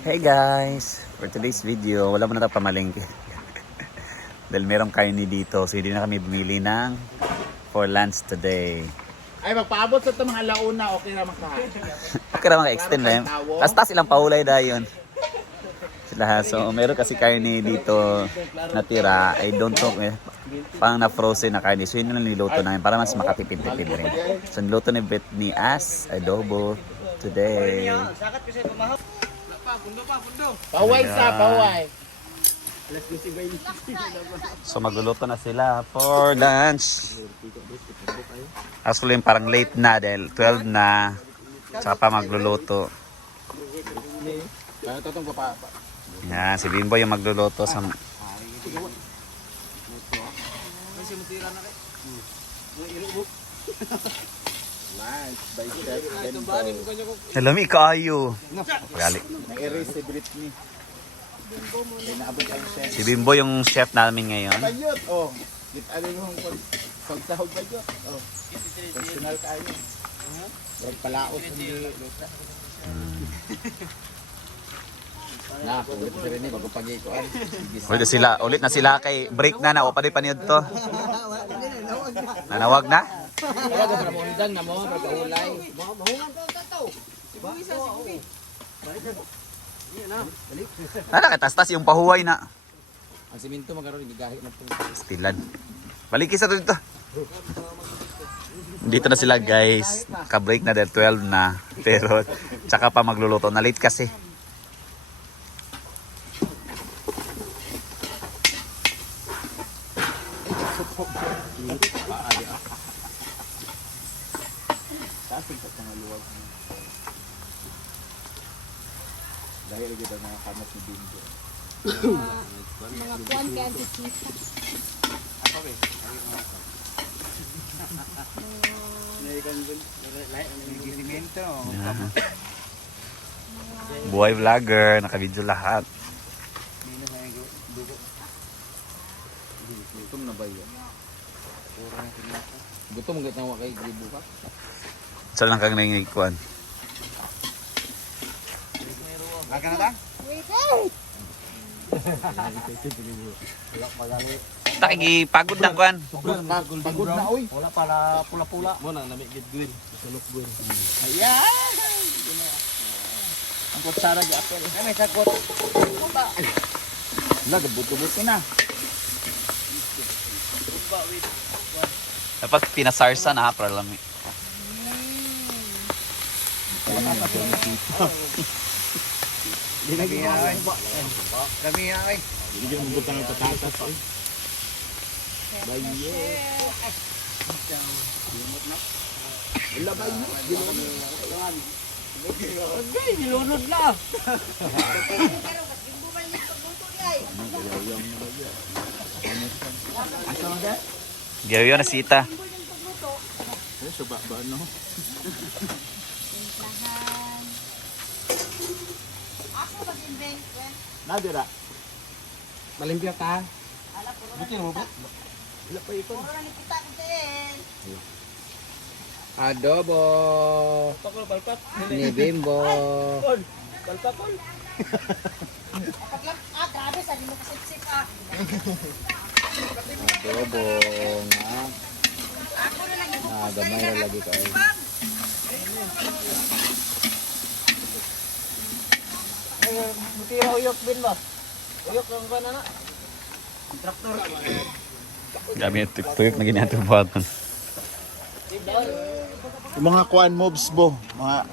Hey guys! For today's video, wala mo na tayo pamalengke. Dahil merong karne dito, so hindi na kami bumili ng for lunch today. Ay, magpaabot sa ito mga alauna, okay naman ka. Okay naman ka-extend na yun. Tas ilang paulay dahil yun. Sila, so meron kasi karne dito natira. I don't know, pang na-frozen na karne. So yun na niluto namin para mas makatipid-tipid rin. So niluto ni Bethany as adobo today. Paway sa paway. So magluluto na sila for lunch. Actually parang late na dahil 12 na. Tsaka pa magluluto. Yan, si Bimbo yung magluluto sa... Nalami kaayo. Gali. Na-erase si Britney. Si Bimbo yung chef namin ngayon. Bayot, oh. Ano yung pagsahog bayot? Oh. Personal kayo. Palaos hindi luta. Na, ulit na rin eh, bago pag-ikuan. Ulit na sila kay break na na. O pa rin paniod to. Nanawag na? Wala ko para mundan na mo, para kaulay. Nana, katastas yung pahuway na. Ang siminto magkaroon, ibigahi na po. Stilan. Balik isa to dito. Dito na sila guys. Ka-break na dahil 12 na. Pero tsaka pa magluluto. Na late kasi. Dahil kita na kamot ni Bingo. Mga kuwan kaya ang kikita. Buhay vlogger. Naka-video lahat. Gutom na ba yun? Gutom ang gitang wakay gribo ka? Saan lang kang nangingikuan? Laka na ta? Nakikipagod na kuan. Pagod na oy. Wala para pula-pula. Mo na namigid gwin. Salok gwin. Ayan! Ang kutsara di apel. Ay, may sagot. Wala, buto-buto na. Dapat pinasarsa na para lang. Lami yan. Lami yan ay. Hindi mo butang ng patatas. Wala ba yun? Nilunod na. Gawin na sita. Eh, suba ba ano? Simplahan. Ako mag-invent. Nadira. Malimpya ka. Buti mo ba? Wala pa ito. Puro na kita din. Adobo. Pakol palpak. Ni Bimbo. Palpakol. Grabe, sabi mo kasip-sip Adobo nga. Gamay na lagi ka. Buti ra uyok bin ba? Uyok lang ba na? Traktor. Kami tuyok na ganyan itong buhatan. Yung mga kuan moves bo. Mga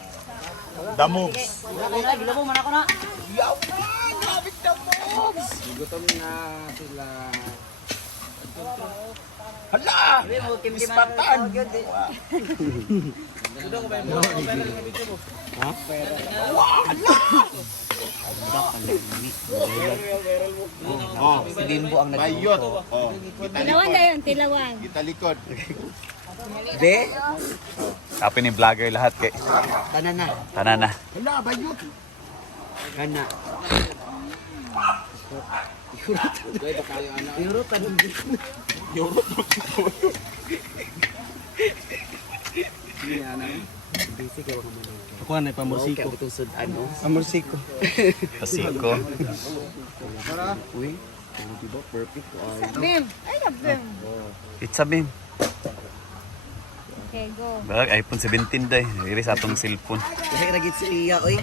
the moves. Gila mo man ako na. Gutom na sila. Hala! Ispatan! Oh, Si Bimbo ang bayot. Oh, Tilawan na yun, tilawan. kita likod. De? Sabi ni vlogger lahat kay. Tanan na. Tanan na. Hala, bayot. Kana. Yurot tanong dito. Yorot. Iya na. Basic ako naman. kuan ay pamursiko. Itong sudan, no? Pamursiko. Pasiko. Uy, diba? Perfect. Bim! Ay, na Bim! It's a beam. Okay, go. Bag, iPhone 17 day. Iri sa atong cellphone. Lahi ragit si Ria, oy.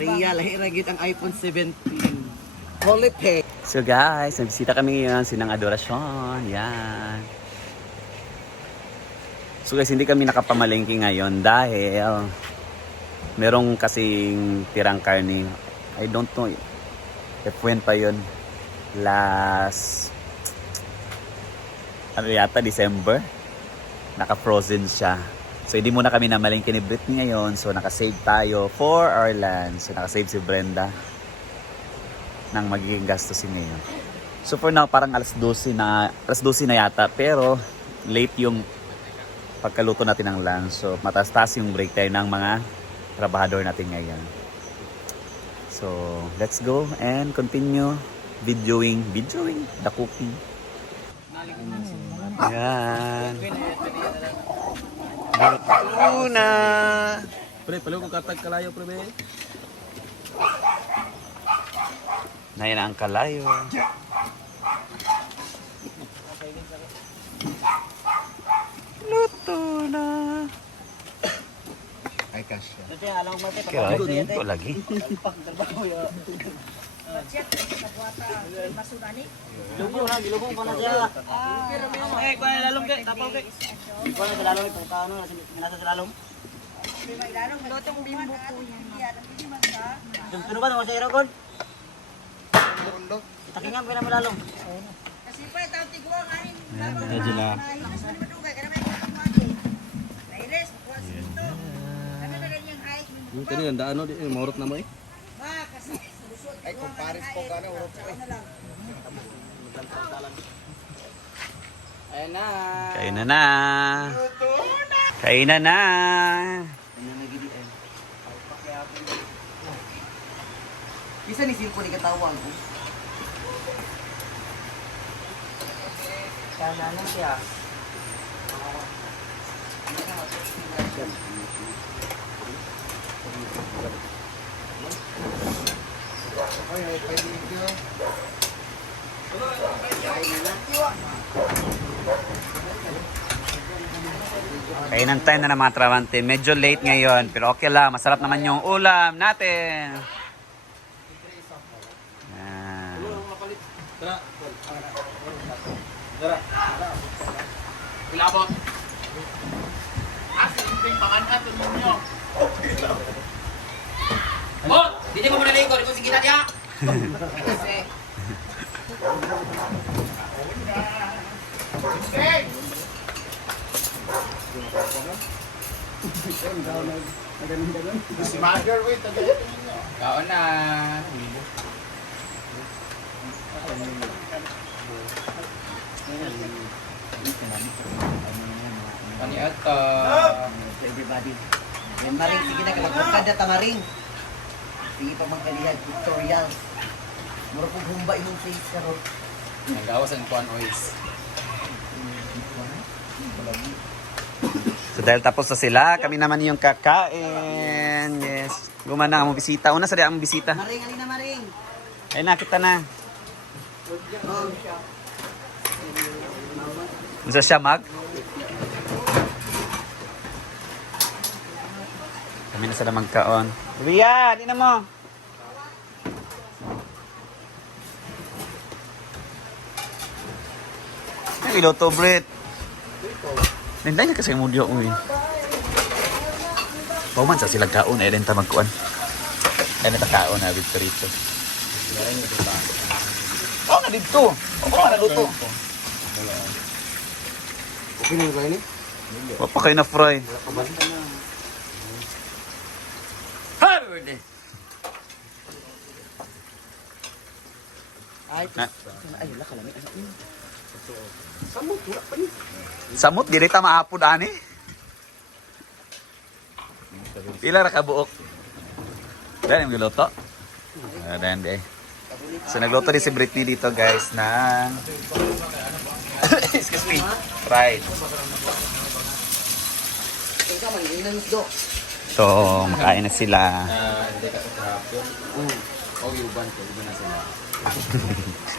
Ria, lahi ragit ang iPhone 17. Holy pay. So guys, nagbisita kami ngayon sinang adorasyon. Yan. So guys, hindi kami nakapamalengke ngayon dahil merong kasing tirang karne. I don't know if when pa yun. Last ano yata, December. Naka-frozen siya. So hindi muna kami namalengke ni Britney ngayon. So nakasave tayo for our lunch. So nakasave si Brenda ng magiging gastusin ngayon. So for now, parang alas 12 na yata. Pero late yung pagkaluto natin ng lunch. So mataas-taas yung break time ng mga trabahador natin ngayon. So let's go and continue videoing the cooking. Yan. Luto na. Pre, palo ko katag kalayo pre be. Nayan ang kalayo. Luto na. Ay, kasya. Dati alam mo mate Kaya dito lagi. Gilubong pa na siya. Eh, kuha na lalong kay, tapaw kay. Kuha na sa lalong itong kaano na minasa sa lalong. Lotong bimbo po yan. Tuno ba sa iro kon? Takingan pa na mo lalong. Medyo na. Kani ang daano di maurot na mo eh. Ay, kumparis po gano'n. Ayan na. Kainan na. Kainan na. Isa ni Silpo ni katawang ko. Sana na siya. Ay, ay, video. Kainan time na ng mga trabante. Medyo late ngayon, pero okay lang. Masarap naman yung ulam natin. Yan. Tara. Tara. Ilabot. Asin panganan to ninyo. Bot, dito mo muna lingkod, ito sige na diya. Kasi. Si Mother, wait, tagayin ninyo. Kaon na. Ani ata. Everybody. Maring, sige na kalagpag kada tamaring. Sige pa magkalihad, tutorial. Mura po humba yung face ka ron. Nagawas ang kuan oils. So dahil tapos na sila, kami naman yung kakain. Yes. Gumana ang bisita. Una sa ang bisita. Maring, alin na maring. Ay nakita na. Oh. Isa siya mag. Kami na sila magkaon. Ria, di na mo. Ay, iloto, Brit. Nanday na kasi yung mudyo, uy. Pauman sa sila kaon, ay rin ta magkuan. Ay na ta kaon na, Victorito. Oh, na dito. O, pa na luto. Okay na ba ini? Wapa kayo na fry. Ay, Na. ay, wala kalami. Samot, di ta maapod ani. Pila ra ka buok? Dahil yung giluto. Ayan, di. So nagluto din si Britney dito guys ng excuse me, fried. Ikaw man, yun ang do. So, makain na sila. Hindi ka sa kahapon. O yuban ko, iba na sila.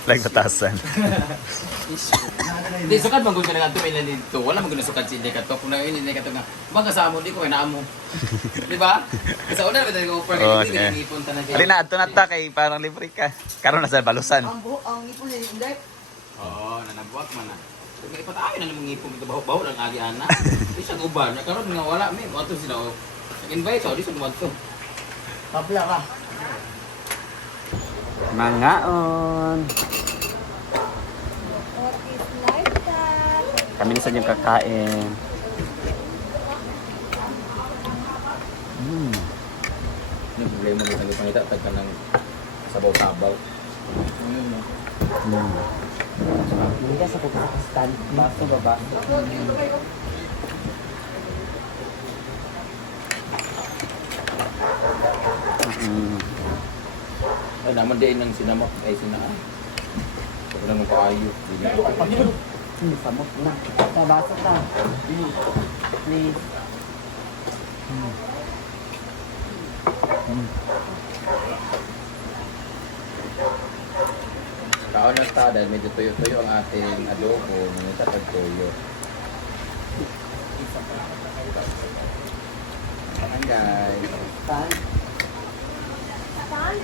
Like batasan. Hindi, sukat man gud ka na may dito. Wala man gud na sukat si Inde Kato. Kung na yun, Inde Kato nga, magkasamo, di ko kay naamo. Di ba? Kasi una na tayo offer Oo, kay sige. hindi ngipon ta na dyan. Alin na, ato na ta kay parang libre ka. Karon na sa balusan. Ang buhok, ang ipon niya, hindi. Oo, nanabuak man na. Kung ipatayo na namang ngipon, baho lang agi ana. Di siya guban. Nakaroon nga wala, may. Wato sila, o. Nag-invite, o. Di siya gumato. Pabla ka. Mangaon. Ortiz lifestyle. Kami ni sa yung kakain. Yung problema mo nang ipangita, tagka ng sabaw-sabaw. Hindi ka sa pagkakastan. Baso ba ba? Ay, naman din ng sinamak ay sinaan. Sabi naman kaayo. Hindi, samot na. Sa baso ka. Please. Kaon na ta dahil medyo tuyo-tuyo ang ating adobo. Medyo tatag-tuyo. Ayan guys. Saan? Saan?